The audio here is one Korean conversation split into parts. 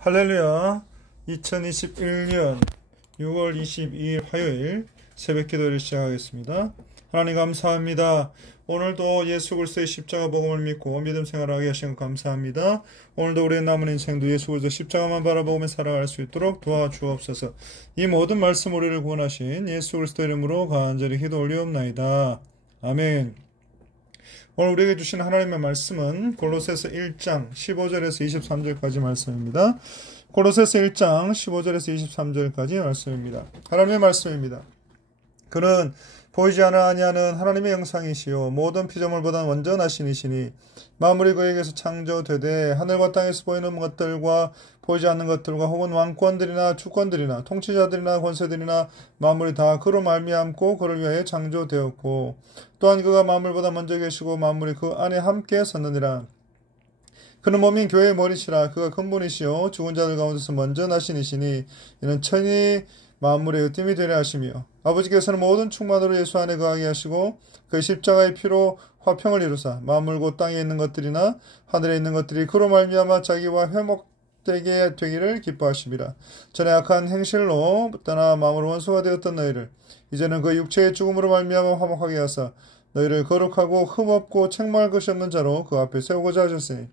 할렐루야. 2021년 6월 22일 화요일 새벽 기도를 시작하겠습니다. 하나님 감사합니다. 오늘도 예수 그리스도의 십자가 복음을 믿고 믿음 생활하게 하신 것 감사합니다. 오늘도 우리의 남은 인생도 예수 그리스도 십자가만 바라보며 살아갈 수 있도록 도와주옵소서. 이 모든 말씀 우리를 구원하신 예수 그리스도 이름으로 간절히 기도 올리옵나이다. 아멘. 오늘 우리에게 주신 하나님의 말씀은 골로새서 1장 15절에서 23절까지 말씀입니다. 골로새서 1장 15절에서 23절까지 말씀입니다. 하나님의 말씀입니다. 그는 보이지 아니하는 하나님의 형상이시요 모든 피조물보다 먼저 나신 이시니 만물이 그에게서 창조되되 하늘과 땅에서 보이는 것들과 보이지 않는 것들과 혹은 왕권들이나 주권들이나 통치자들이나 권세들이나 만물이 다 그로 말미암고 그를 위하여 창조되었고 또한 그가 만물보다 먼저 계시고 만물이 그 안에 함께 섰느니라. 그는 몸인 교회의 머리시라. 그가 근본이시요 죽은 자들 가운데서 먼저 나신 이시니 이는 천이 만물의 으뜸이 되려 하시며 아버지께서는 모든 충만으로 예수 안에 거하게 하시고 그 십자가의 피로 화평을 이루사 만물 곧 땅에 있는 것들이나 하늘에 있는 것들이 그로 말미암아 자기와 회복되게 되기를 기뻐하심이라. 전에 악한 행실로 떠나 마음으로 원수가 되었던 너희를 이제는 그 육체의 죽음으로 말미암아 화목하게 하사 너희를 거룩하고 흠없고 책망할 것이 없는 자로 그 앞에 세우고자 하셨으니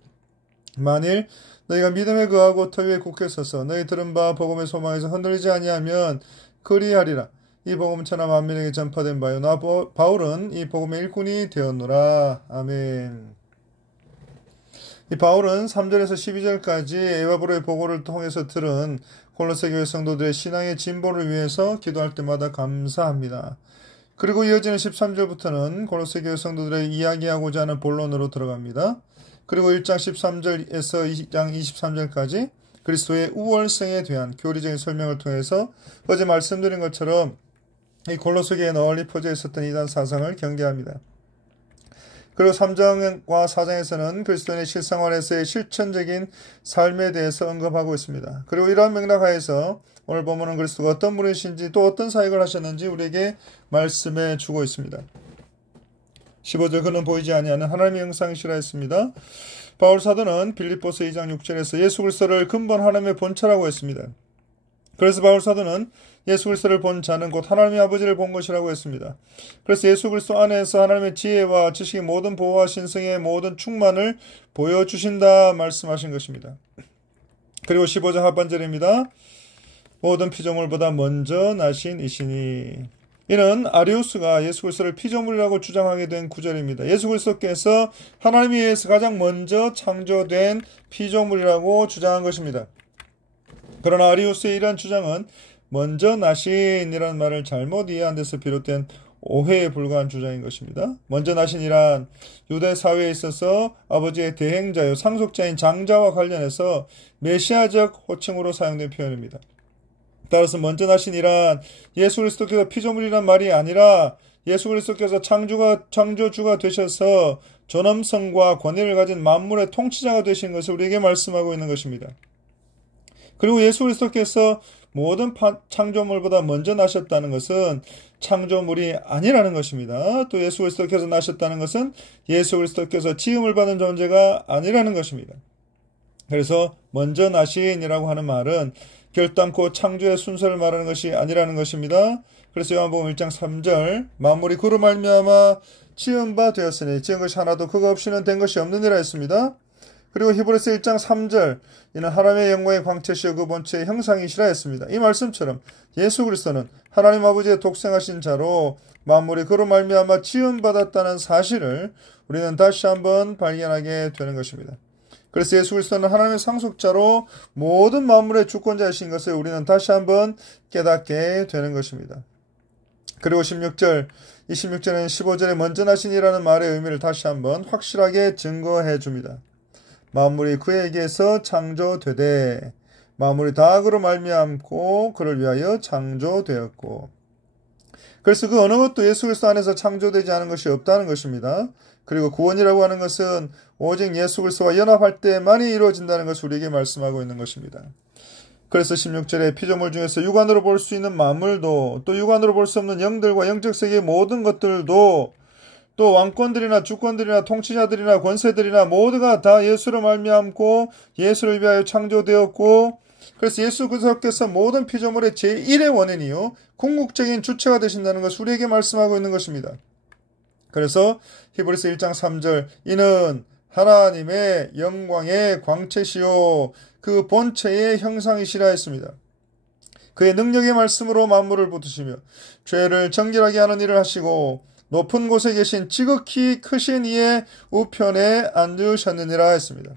만일 너희가 믿음에 거하고 터 위에 굳게 서서 너희 들은 바 복음의 소망에서 흔들리지 아니하면 그리하리라. 이 복음은 천하 만민에게 전파된 바요 나 바울은 이 복음의 일꾼이 되었노라. 아멘. 이 바울은 3절에서 12절까지 에바브로의 보고를 통해서 들은 골로새 교회 성도들의 신앙의 진보를 위해서 기도할 때마다 감사합니다. 그리고 이어지는 13절부터는 골로새 교회 성도들의 이야기하고자 하는 본론으로 들어갑니다. 그리고 1장 13절에서 2장 23절까지 그리스도의 우월성에 대한 교리적인 설명을 통해서 어제 말씀드린 것처럼 이 골로새에 널리 퍼져 있었던 이단 사상을 경계합니다. 그리고 3장과 4장에서는 그리스도인의 실생활에서의 실천적인 삶에 대해서 언급하고 있습니다. 그리고 이러한 맥락 하에서 오늘 본문은 그리스도가 어떤 분이신지 또 어떤 사역을 하셨는지 우리에게 말씀해 주고 있습니다. 15절 그는 보이지 아니하는 하나님의 형상이시라 했습니다. 바울 사도는 빌립보서 2장 6절에서 예수 그리스도를 근본 하나님의 본체라고 했습니다. 그래서 바울 사도는 예수 그리스도를 본 자는 곧 하나님의 아버지를 본 것이라고 했습니다. 그래서 예수 그리스도 안에서 하나님의 지혜와 지식의 모든 보호와 신성의 모든 충만을 보여주신다 말씀하신 것입니다. 그리고 15장 하반절입니다. 모든 피조물보다 먼저 나신 이시니 이는 아리우스가 예수 그리스도를 피조물이라고 주장하게 된 구절입니다. 예수 그리스도께서 하나님에 의해서 가장 먼저 창조된 피조물이라고 주장한 것입니다. 그러나 아리우스의 이러한 주장은 먼저 나신이라는 말을 잘못 이해한 데서 비롯된 오해에 불과한 주장인 것입니다. 먼저 나신이란 유대 사회에 있어서 아버지의 대행자요 상속자인 장자와 관련해서 메시아적 호칭으로 사용된 표현입니다. 따라서 먼저 나신이란 예수 그리스도께서 피조물이란 말이 아니라 예수 그리스도께서 창조주가 되셔서 존엄성과 권위를 가진 만물의 통치자가 되신 것을 우리에게 말씀하고 있는 것입니다. 그리고 예수 그리스도께서 모든 창조물보다 먼저 나셨다는 것은 창조물이 아니라는 것입니다. 또 예수 그리스도께서 나셨다는 것은 예수 그리스도께서 지음을 받은 존재가 아니라는 것입니다. 그래서 먼저 나신이라고 하는 말은 결단코 창조의 순서를 말하는 것이 아니라는 것입니다. 그래서 요한복음 1장 3절 만물이 그로 말미암아 지은 바 되었으니 지은 것이 하나도 그가 없이는 된 것이 없느니라 했습니다. 그리고 히브리서 1장 3절 이는 하나님의 영광의 광채시여 그 본체의 형상이시라 했습니다. 이 말씀처럼 예수 그리스도는 하나님 아버지의 독생하신 자로 만물이 그로 말미암아 지음 받았다는 사실을 우리는 다시 한번 발견하게 되는 것입니다. 그래서 예수 그리스도는 하나님의 상속자로 모든 만물의 주권자이신 것을 우리는 다시 한번 깨닫게 되는 것입니다. 그리고 16절, 이 16절에는 15절에 먼저 나신이라는 말의 의미를 다시 한번 확실하게 증거해 줍니다. 만물이 그에게서 창조되되 만물이 다 그로 말미암고 그를 위하여 창조되었고 그래서 그 어느 것도 예수 그리스도 안에서 창조되지 않은 것이 없다는 것입니다. 그리고 구원이라고 하는 것은 오직 예수 그리스도와 연합할 때만이 이루어진다는 것을 우리에게 말씀하고 있는 것입니다. 그래서 16절에 피조물 중에서 육안으로 볼 수 있는 만물도 또 육안으로 볼 수 없는 영들과 영적 세계의 모든 것들도 또 왕권들이나 주권들이나 통치자들이나 권세들이나 모두가 다 예수로 말미암고 예수를 위하여 창조되었고, 그래서 예수 그리스도께서 모든 피조물의 제1의 원인이요 궁극적인 주체가 되신다는 것을 우리에게 말씀하고 있는 것입니다. 그래서 히브리서 1장 3절, 이는 하나님의 영광의 광채시요 그 본체의 형상이시라 했습니다. 그의 능력의 말씀으로 만물을 붙으시며 죄를 정결하게 하는 일을 하시고 높은 곳에 계신 지극히 크신 이의 우편에 앉으셨느니라 했습니다.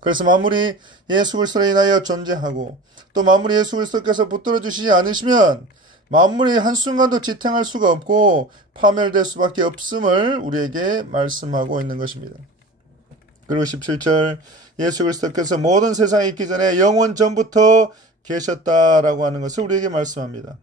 그래서 만물이 예수 그리스도로 인하여 존재하고, 또 만물이 예수 그리스도께서 붙들어 주시지 않으시면 만물이 한순간도 지탱할 수가 없고 파멸될 수밖에 없음을 우리에게 말씀하고 있는 것입니다. 그리고 17절, 예수 그리스도께서 모든 세상이 있기 전에 영원 전부터 계셨다라고 하는 것을 우리에게 말씀합니다.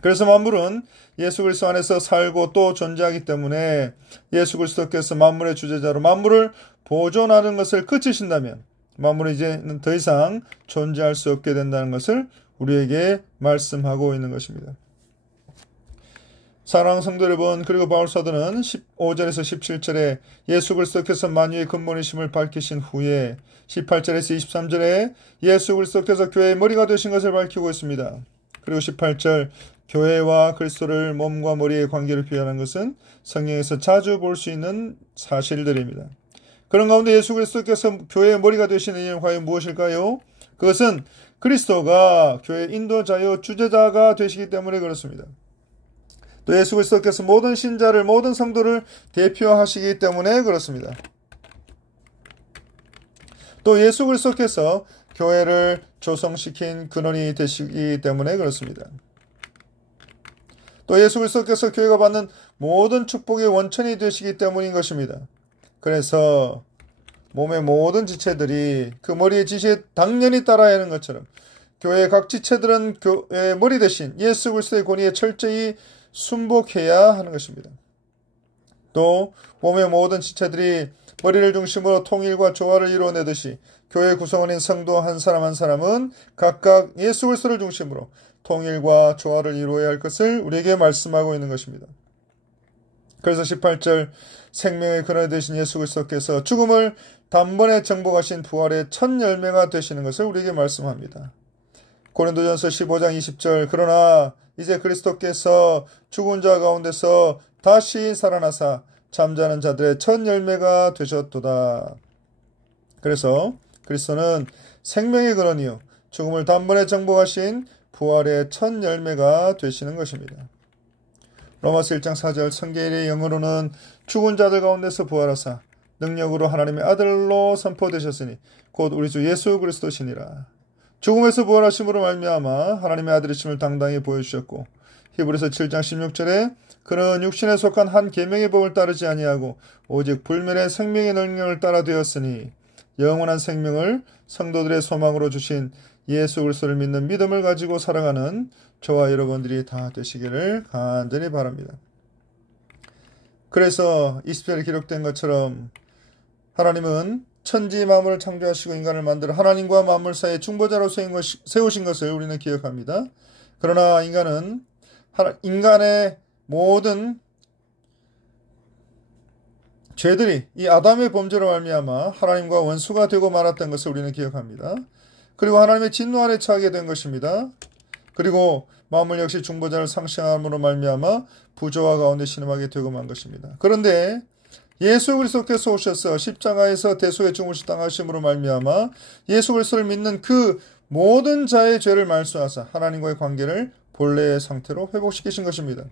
그래서 만물은 예수 그리스도 안에서 살고 또 존재하기 때문에 예수 그리스도께서 만물의 주재자로 만물을 보존하는 것을 그치신다면 만물은 이제는 더 이상 존재할 수 없게 된다는 것을 우리에게 말씀하고 있는 것입니다. 사랑하는 성도 여러분, 그리고 바울 사도는 15절에서 17절에 예수 그리스도께서 만유의 근본이심을 밝히신 후에 18절에서 23절에 예수 그리스도께서 교회의 머리가 되신 것을 밝히고 있습니다. 그리고 18절, 교회와 그리스도를 몸과 머리의 관계를 표현한 것은 성경에서 자주 볼 수 있는 사실들입니다. 그런 가운데 예수 그리스도께서 교회의 머리가 되시는 이유는 과연 무엇일까요? 그것은 그리스도가 교회의 인도자요 주재자가 되시기 때문에 그렇습니다. 또 예수 그리스도께서 모든 신자를, 모든 성도를 대표하시기 때문에 그렇습니다. 또 예수 그리스도께서 교회를 조성시킨 근원이 되시기 때문에 그렇습니다. 또 예수 그리스도께서 교회가 받는 모든 축복의 원천이 되시기 때문인 것입니다. 그래서 몸의 모든 지체들이 그 머리의 지시에 당연히 따라야 하는 것처럼 교회의 각 지체들은 교회의 머리 대신 예수 그리스도의 권위에 철저히 순복해야 하는 것입니다. 또 몸의 모든 지체들이 머리를 중심으로 통일과 조화를 이루어내듯이 교회 구성원인 성도 한 사람 한 사람은 각각 예수 그리스도를 중심으로 통일과 조화를 이루어야 할 것을 우리에게 말씀하고 있는 것입니다. 그래서 18절, 생명의 근원이 되신 예수 그리스도께서 죽음을 단번에 정복하신 부활의 첫 열매가 되시는 것을 우리에게 말씀합니다. 고린도전서 15장 20절, 그러나 이제 그리스도께서 죽은 자 가운데서 다시 살아나사 잠자는 자들의 첫 열매가 되셨도다. 그래서 그리스도는 생명의 근원이요 죽음을 단번에 정복하신 부활의 첫 열매가 되시는 것입니다. 로마서 1장 4절, 성경의 영으로는 죽은 자들 가운데서 부활하사 능력으로 하나님의 아들로 선포되셨으니 곧 우리 주 예수 그리스도시니라. 죽음에서 부활하심으로 말미암아 하나님의 아들이심을 당당히 보여주셨고, 히브리서 7장 16절에 그는 육신에 속한 한 계명의 법을 따르지 아니하고 오직 불멸의 생명의 능력을 따라 되었으니 영원한 생명을 성도들의 소망으로 주신 예수 그리스도를 믿는 믿음을 가지고 살아가는 저와 여러분들이 다 되시기를 간절히 바랍니다. 그래서 20절에 기록된 것처럼 하나님은 천지 만물을 창조하시고 인간을 만들어 하나님과 만물 사이의 중보자로 세우신 것을 우리는 기억합니다. 그러나 인간의 모든 죄들이 이 아담의 범죄로 말미암아 하나님과 원수가 되고 말았던 것을 우리는 기억합니다. 그리고 하나님의 진노 아래 처하게 된 것입니다. 그리고 만물 역시 중보자를 상실함으로 말미암아 부조화 가운데 신음하게 되고 만 것입니다. 그런데 예수 그리스도께서 오셔서 십자가에서 대속의 죽음을 당하심으로 말미암아 예수 그리스도를 믿는 그 모든 자의 죄를 말소하사 하나님과의 관계를 본래의 상태로 회복시키신 것입니다.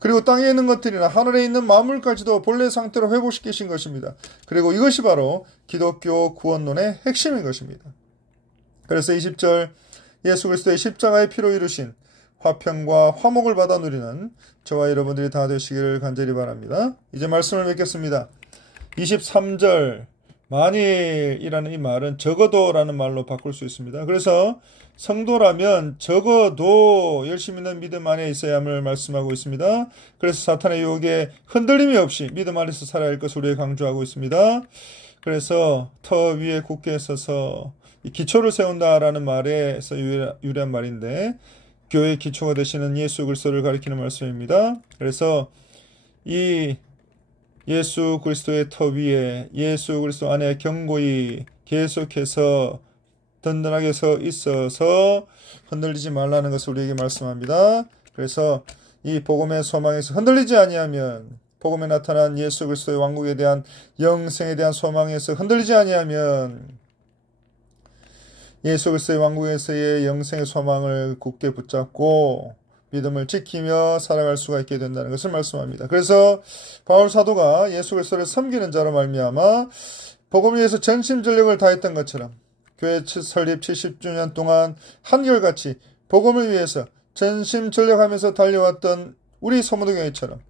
그리고 땅에 있는 것들이나 하늘에 있는 만물까지도 본래 상태로 회복시키신 것입니다. 그리고 이것이 바로 기독교 구원론의 핵심인 것입니다. 그래서 20절, 예수 그리스도의 십자가의 피로 이루신 화평과 화목을 받아 누리는 저와 여러분들이 다 되시기를 간절히 바랍니다. 이제 말씀을 맺겠습니다. 23절, 만일이라는 이 말은 적어도라는 말로 바꿀 수 있습니다. 그래서 성도라면 적어도 열심히 있는 믿음 안에 있어야 함을 말씀하고 있습니다. 그래서 사탄의 유혹에 흔들림이 없이 믿음 안에서 살아야 할 것을 우리에게 강조하고 있습니다. 그래서 터 위에 굳게 서서 기초를 세운다라는 말에서 유래한 말인데 교회의 기초가 되시는 예수 그리스도를 가리키는 말씀입니다. 그래서 이 예수 그리스도의 터 위에 예수 그리스도 안에 견고히 계속해서 든든하게 서 있어서 흔들리지 말라는 것을 우리에게 말씀합니다. 그래서 이 복음의 소망에서 흔들리지 아니하면, 복음에 나타난 예수 그리스도의 왕국에 대한 영생에 대한 소망에서 흔들리지 아니하면 예수 그리스도의 왕국에서의 영생의 소망을 굳게 붙잡고 믿음을 지키며 살아갈 수가 있게 된다는 것을 말씀합니다. 그래서 바울 사도가 예수 그리스도를 섬기는 자로 말미암아 복음을 위해서 전심전력을 다했던 것처럼 교회 설립 70주년 동안 한결같이 복음을 위해서 전심전력하면서 달려왔던 우리 소모도교회처럼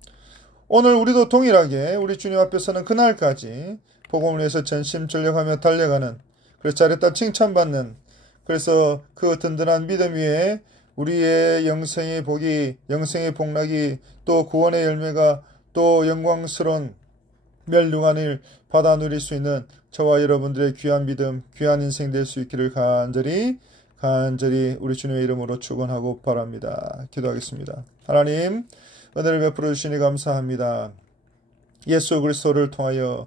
오늘 우리도 동일하게 우리 주님 앞에서는 그날까지 복음을 위해서 전심전력하며 달려가는, 그래서 잘했다 칭찬받는, 그래서 그 든든한 믿음 위에 우리의 영생의 복이, 영생의 복락이, 또 구원의 열매가, 또 영광스러운 멸류관을 받아 누릴 수 있는 저와 여러분들의 귀한 믿음, 귀한 인생 될 수 있기를 간절히 우리 주님의 이름으로 축원하고 바랍니다. 기도하겠습니다. 하나님, 은혜를 베풀어 주시니 감사합니다. 예수 그리스도를 통하여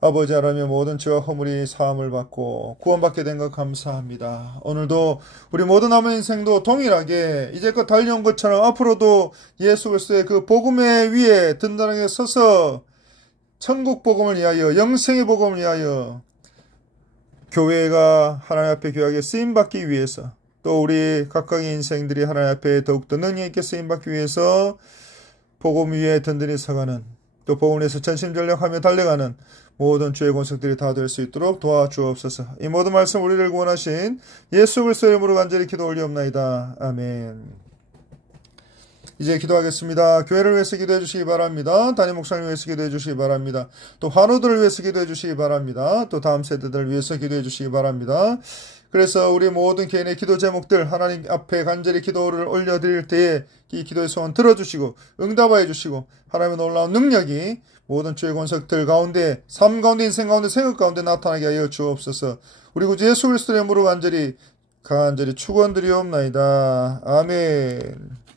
아버지 하나님의 모든 죄와 허물이 사함을 받고 구원받게 된 것 감사합니다. 오늘도 우리 모든 남은 인생도 동일하게 이제껏 달려온 것처럼 앞으로도 예수 그리스도의 그 복음의 위에 든든하게 서서 천국 복음을 위하여, 영생의 복음을 위하여 교회가 하나님 앞에 귀하게 쓰임받기 위해서, 또 우리 각각의 인생들이 하나님 앞에 더욱더 능력 있게 쓰임받기 위해서 복음 위에 든든히 서가는, 또 복음을 위해서 전심전력하며 달려가는 모든 주의 권속들이 다 될 수 있도록 도와주옵소서. 이 모든 말씀 우리를 구원하신 예수 그리스도의 이름으로 간절히 기도 올리옵나이다. 아멘. 이제 기도하겠습니다. 교회를 위해서 기도해 주시기 바랍니다. 담임 목사님 위해서 기도해 주시기 바랍니다. 또 환우들을 위해서 기도해 주시기 바랍니다. 또 다음 세대들을 위해서 기도해 주시기 바랍니다. 그래서 우리 모든 개인의 기도 제목들 하나님 앞에 간절히 기도를 올려드릴 때에 이 기도의 소원 들어주시고 응답하여 주시고 하나님의 놀라운 능력이 모든 주의 권속들 가운데, 삶 가운데, 인생 가운데, 생각 가운데 나타나게 하여 주옵소서. 우리 구주 예수 그리스도의 이름으로 간절히 축원드리옵나이다. 아멘.